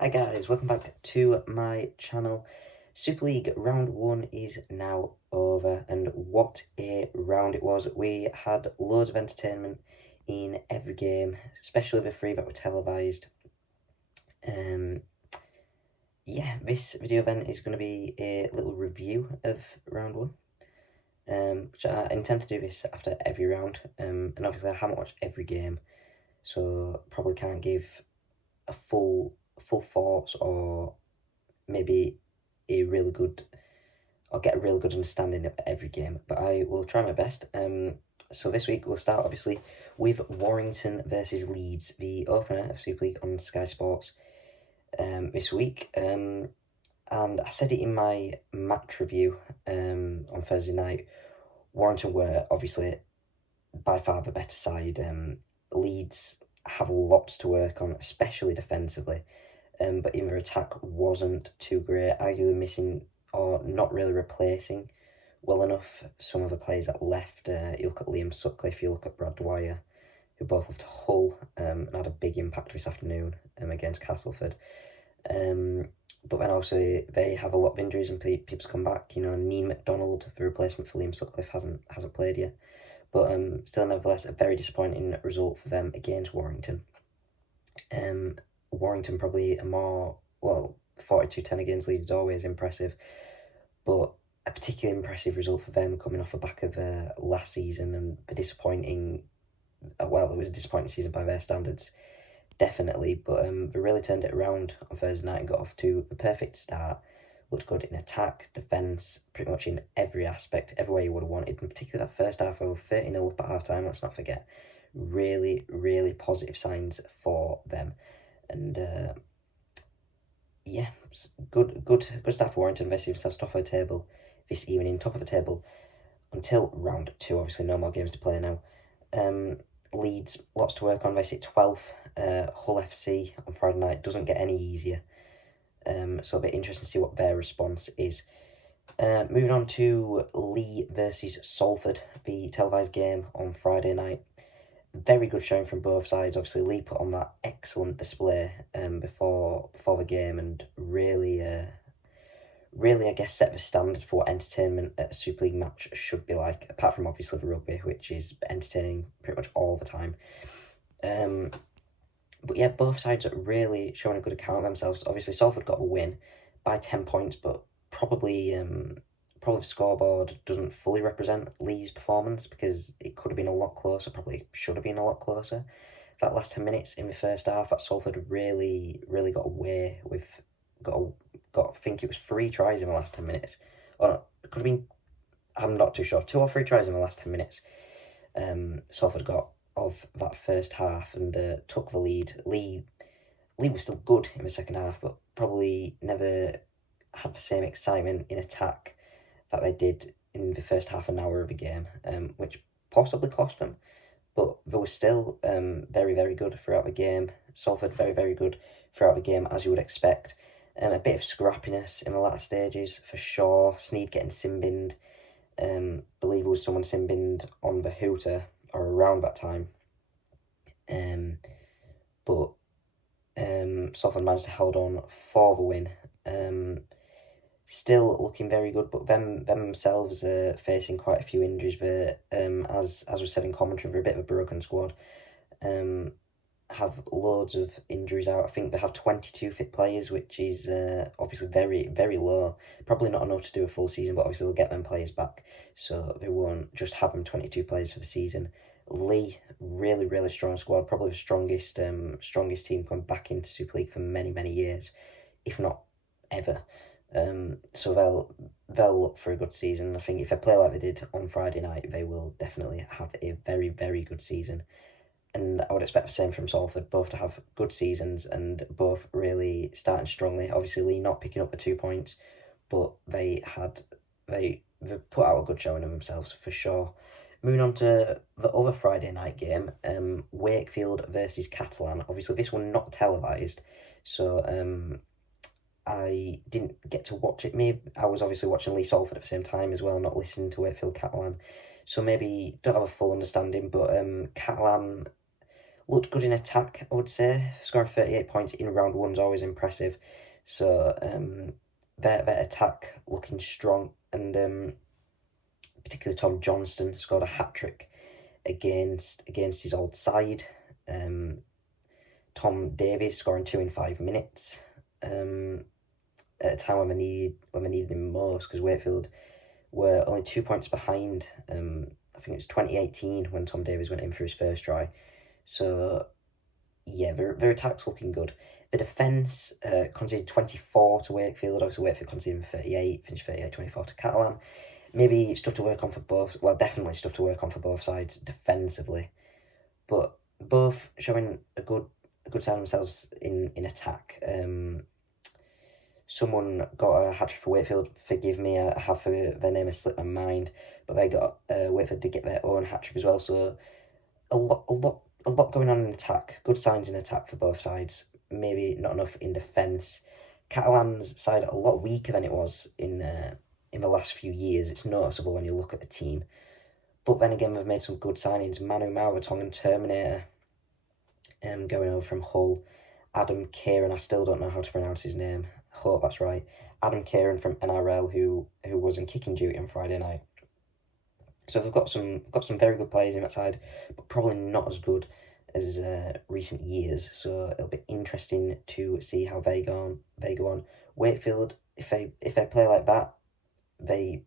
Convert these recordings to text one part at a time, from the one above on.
Hi guys, welcome back to my channel. Super League round 1 is now over, and what a round it was. We had loads of entertainment in every game, especially the three that were televised. Yeah, this video event is going to be a little review of round 1. Which I intend to do this after every round, and obviously I haven't watched every game, so probably can't give a full thoughts, or maybe a really good I'll get a really good understanding of every game, but I will try my best. So this week we'll start obviously with Warrington versus Leeds, the opener of Super League on Sky Sports this week. And I said it in my match review on Thursday night. Warrington were obviously by far the better side. Leeds have lots to work on, especially defensively. But in their attack wasn't too great, arguably missing or not really replacing well enough some of the players that left. You look at Liam Sutcliffe, you look at Brad Dwyer, who both left Hull and had a big impact this afternoon against Castleford. But then also they have a lot of injuries and people's come back. You know, Neen McDonald, the replacement for Liam Sutcliffe, hasn't played yet. But still, nevertheless, a very disappointing result for them against Warrington. Warrington probably a more, 42-10 against Leeds is always impressive, but a particularly impressive result for them coming off the back of last season and the disappointing, it was a disappointing season by their standards, definitely, but they really turned it around on Thursday night and got off to a perfect start. Looked good in attack, defence, pretty much in every aspect, every way you would have wanted, in particular that first half, over 30-0 up at half time, let's not forget. Really, really positive signs for them. And yeah, good start for Warrington. They see themselves top of the table this evening, top of the table until round 2. Obviously, no more games to play now. Leeds, lots to work on. They sit 12th. Hull FC on Friday night doesn't get any easier. So it'll be interesting to see what their response is. Moving on to Leigh versus Salford, the televised game on Friday night. Very good showing from both sides. Obviously, Leigh put on that excellent display before the game, and really, I guess, set the standard for what entertainment at a Super League match should be like, apart from obviously the rugby, which is entertaining pretty much all the time. But yeah, both sides are really showing a good account of themselves. Obviously, Salford got a win by 10 points, but probably the scoreboard doesn't fully represent Leigh's performance, because it could have been a lot closer, probably should have been a lot closer. That last 10 minutes in the first half, that Salford really got away with, I think it was 3 tries in the last 10 minutes. Or no, it could have been, I'm not too sure, 2 or 3 tries in the last 10 minutes. Salford got of that first half and took the lead. Leigh was still good in the second half, but probably never had the same excitement in attack that they did in the first half an hour of the game, which possibly cost them. But they were still very, very good throughout the game. Salford very, very good throughout the game, as you would expect. A bit of scrappiness in the latter stages for sure. Sneed getting sin-binned. Believe it was someone sin-binned on the hooter or around that time. But Salford managed to hold on for the win. Still looking very good, but them themselves are facing quite a few injuries there. As was said in commentary, they're a bit of a broken squad. Have loads of injuries out. I think they have 22 fit players, which is obviously very, very low. Probably not enough to do a full season, but obviously they'll get them players back, so they won't just have them 22 players for the season. Leigh, really, really strong squad. Probably the strongest team coming back into Super League for many, many years, if not ever. So they'll look for a good season. I think if they play like they did on Friday night, they will definitely have a very, very good season. And I would expect the same from Salford, both to have good seasons and both really starting strongly. Obviously, Leigh not picking up the 2 points, but they put out a good showing of themselves for sure. Moving on to the other Friday night game, Wakefield versus Catalan. Obviously, this one not televised, so I didn't get to watch it. Maybe I was obviously watching Leigh Salford at the same time as well, not listening to Wakefield Catalan, so maybe don't have a full understanding. But Catalan Looked good in attack, I would say. Scoring 38 points in round one is always impressive. So their attack looking strong, and particularly Tom Johnston scored a hat-trick against his old side. Tom Davies scoring 2 in 5 minutes. At a time when they needed him most, because Wakefield were only 2 points behind. I think it was 2018 when Tom Davies went in for his first try. So yeah, their attack's looking good. The defence conceded 24 to Wakefield. Obviously, Wakefield conceded 38, finished 38-24 to Catalan. Maybe stuff to work on for both. Well, definitely stuff to work on for both sides defensively, but both showing a good side of themselves in attack. Someone got a hat-trick for Wakefield. Forgive me, I have their name has slipped my mind, but they got Wakefield did get their own hat-trick as well. So a lot going on in attack. Good signs in attack for both sides. Maybe not enough in defence. Catalan's side a lot weaker than it was in the last few years. It's noticeable when you look at the team. But then again, they've made some good signings. Manu Mauritong, Terminator, going over from Hull. Adam Kieran, I still don't know how to pronounce his name. I hope that's right. Adam Kieran from NRL, who was in kicking duty on Friday night. So they've got some very good players in that side, but probably not as good as recent years. So it'll be interesting to see how they go on. Wakefield, if they play like that, they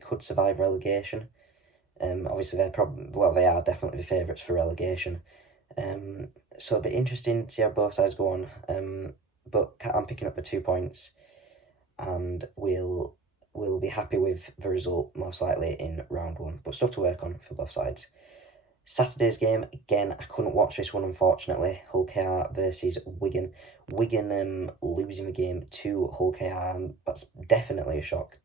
could survive relegation. Obviously they are definitely the favourites for relegation. So it'll be interesting to see how both sides go on. But I'm picking up the 2 points, and we'll be happy with the result most likely in round one. But stuff to work on for both sides. Saturday's game, again, I couldn't watch this one unfortunately. Hull KR versus Wigan. Wigan losing the game to Hull KR. That's definitely a shock.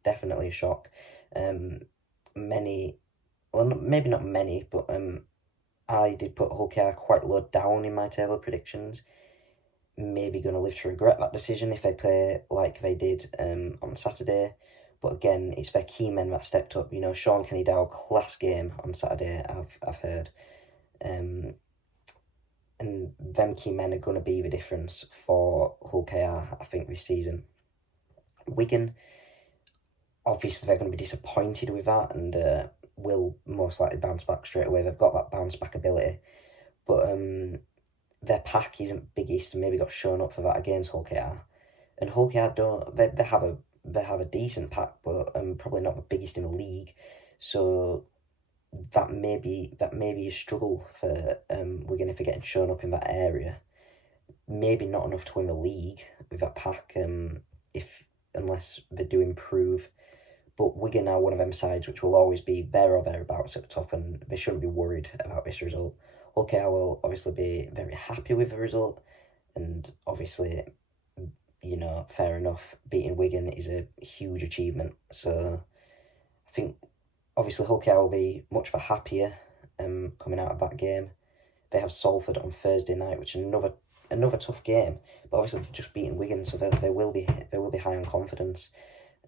Maybe not many, but I did put Hull KR quite low down in my table predictions. Maybe going to live to regret that decision if they play like they did on Saturday. But again, it's their key men that stepped up. You know, Sean Kenny-Dow, class game on Saturday, I've heard. And them key men are going to be the difference for Hull KR, I think, this season. Wigan, obviously they're going to be disappointed with that, and will most likely bounce back straight away. They've got that bounce back ability. But their pack isn't biggest, and maybe got shown up for that against Hull KR. And Hull KR they have a decent pack, but probably not the biggest in the league. So that may be a struggle for Wigan if they're getting shown up in that area. Maybe not enough to win the league with that pack, unless they do improve. But Wigan are one of them sides which will always be there or thereabouts at the top, and they shouldn't be worried about this result. Hull KR will obviously be very happy with the result, and obviously, you know, fair enough, beating Wigan is a huge achievement. So I think obviously Hull KR will be much for happier coming out of that game. They have Salford on Thursday night, which is another tough game. But obviously they've just beaten Wigan, so they will be high on confidence.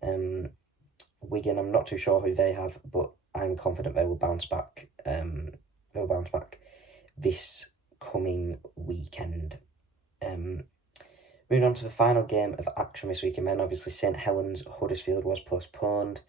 Wigan, I'm not too sure who they have, but I'm confident they will bounce back. They'll bounce back this coming weekend. Moving on to the final game of action this weekend, then obviously St Helens Huddersfield was postponed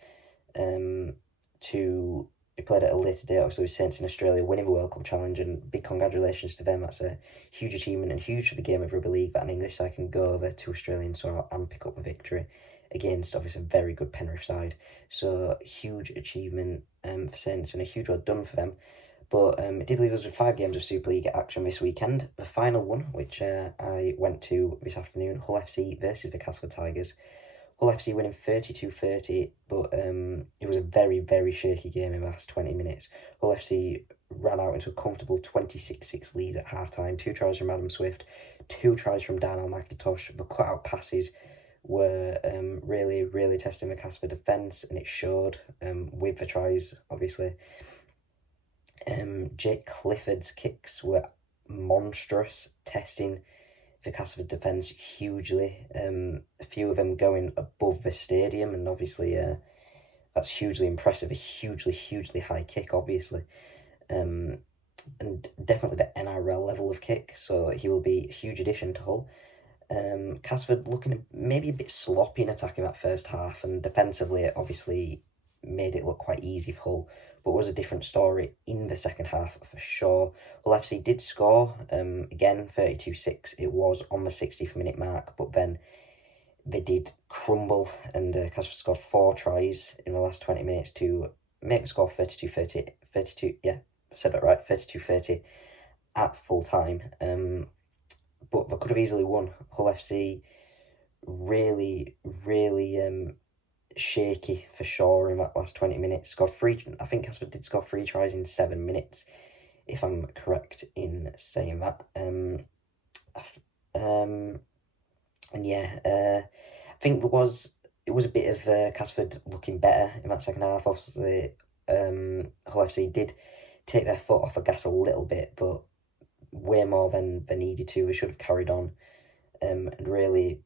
to be played at a later date. Obviously, with Saints in Australia winning the World Cup Challenge, and big congratulations to them. That's a huge achievement and huge for the game of rugby league that an English side can go over to Australian soil and pick up a victory against obviously a very good Penrith side. So huge achievement for Saints, and a huge well done for them. But it did leave us with 5 games of Super League action this weekend. The final one, which I went to this afternoon, Hull FC versus the Castleford Tigers. Hull FC winning 32-30, but it was a very, very shaky game in the last 20 minutes. Hull FC ran out into a comfortable 26-6 lead at half-time. 2 tries from Adam Swift, 2 tries from Darnell McIntosh. The cut-out passes were really, really testing the Castleford defence, and it showed with the tries, obviously. Jake Clifford's kicks were monstrous, testing the Castleford defence hugely. A few of them going above the stadium, and obviously that's hugely impressive. A hugely high kick, obviously. and definitely the NRL level of kick, so he will be a huge addition to Hull. Casford looking maybe a bit sloppy in attacking that first half, and defensively it obviously made it look quite easy for Hull, but it was a different story in the second half for sure. Hull FC did score, again 32-6, it was on the 60th minute mark, but then they did crumble, and Casford scored 4 tries in the last 20 minutes to make the score 32-30, 32, yeah, I said that right, 32-30 at full time. But they could have easily won. Hull FC really, really shaky for sure in that last 20 minutes. Scored 3, I think Casper did score 3 tries in 7 minutes, if I'm correct in saying that. And yeah, I think it was a bit of Casford looking better in that second half. Obviously, Hull FC did take their foot off the gas a little bit, but way more than they needed to. They should have carried on, and really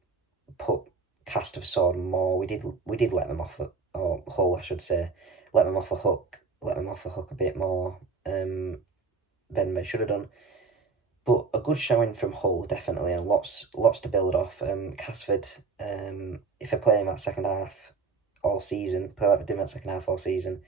put Cast of Sword more. We did let them off or Hull, I should say, let them off a hook a bit more than they should have done. But a good showing from Hull, definitely, and lots to build off. Casford, if they're playing that second half all season, play like they did in that second half all season,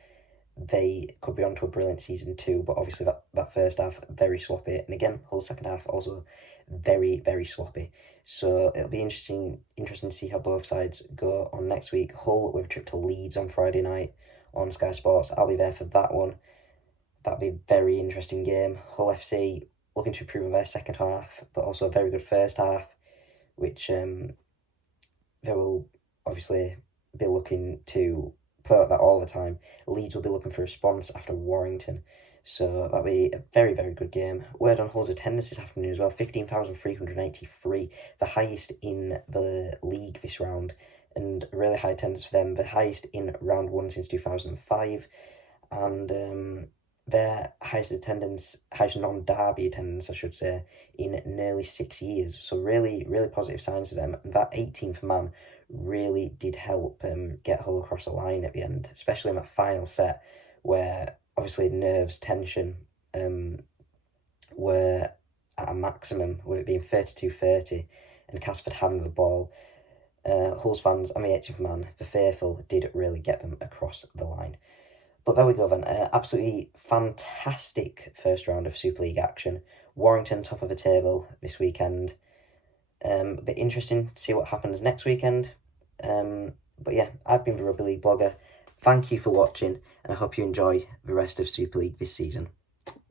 they could be on to a brilliant season too. But obviously that first half very sloppy, and again Hull second half also very, very sloppy. So it'll be interesting to see how both sides go on next week. Hull with a trip to Leeds on Friday night on Sky Sports. I'll be there for that one. That'll be a very interesting game. Hull FC looking to improve in their second half, but also a very good first half, which they will obviously be looking to play like that all the time. Leeds will be looking for a response after Warrington. So that'll be a very, very good game. Word on Hull's attendance this afternoon as well, 15,383, the highest in the league this round, and a really high attendance for them, the highest in round 1 since 2005, and their highest non-derby attendance, I should say, in nearly 6 years. So really, really positive signs for them. That 18th man really did help get Hull across the line at the end, especially in that final set where obviously nerves, tension were at a maximum, with it being 32-30 and Casford having the ball. Hull's fans and the 18th man, the faithful, did really get them across the line. But there we go then. Absolutely fantastic first round of Super League action. Warrington top of the table this weekend. A bit interesting to see what happens next weekend. But yeah, I've been the Rugby League blogger. Thank you for watching, and I hope you enjoy the rest of Super League this season.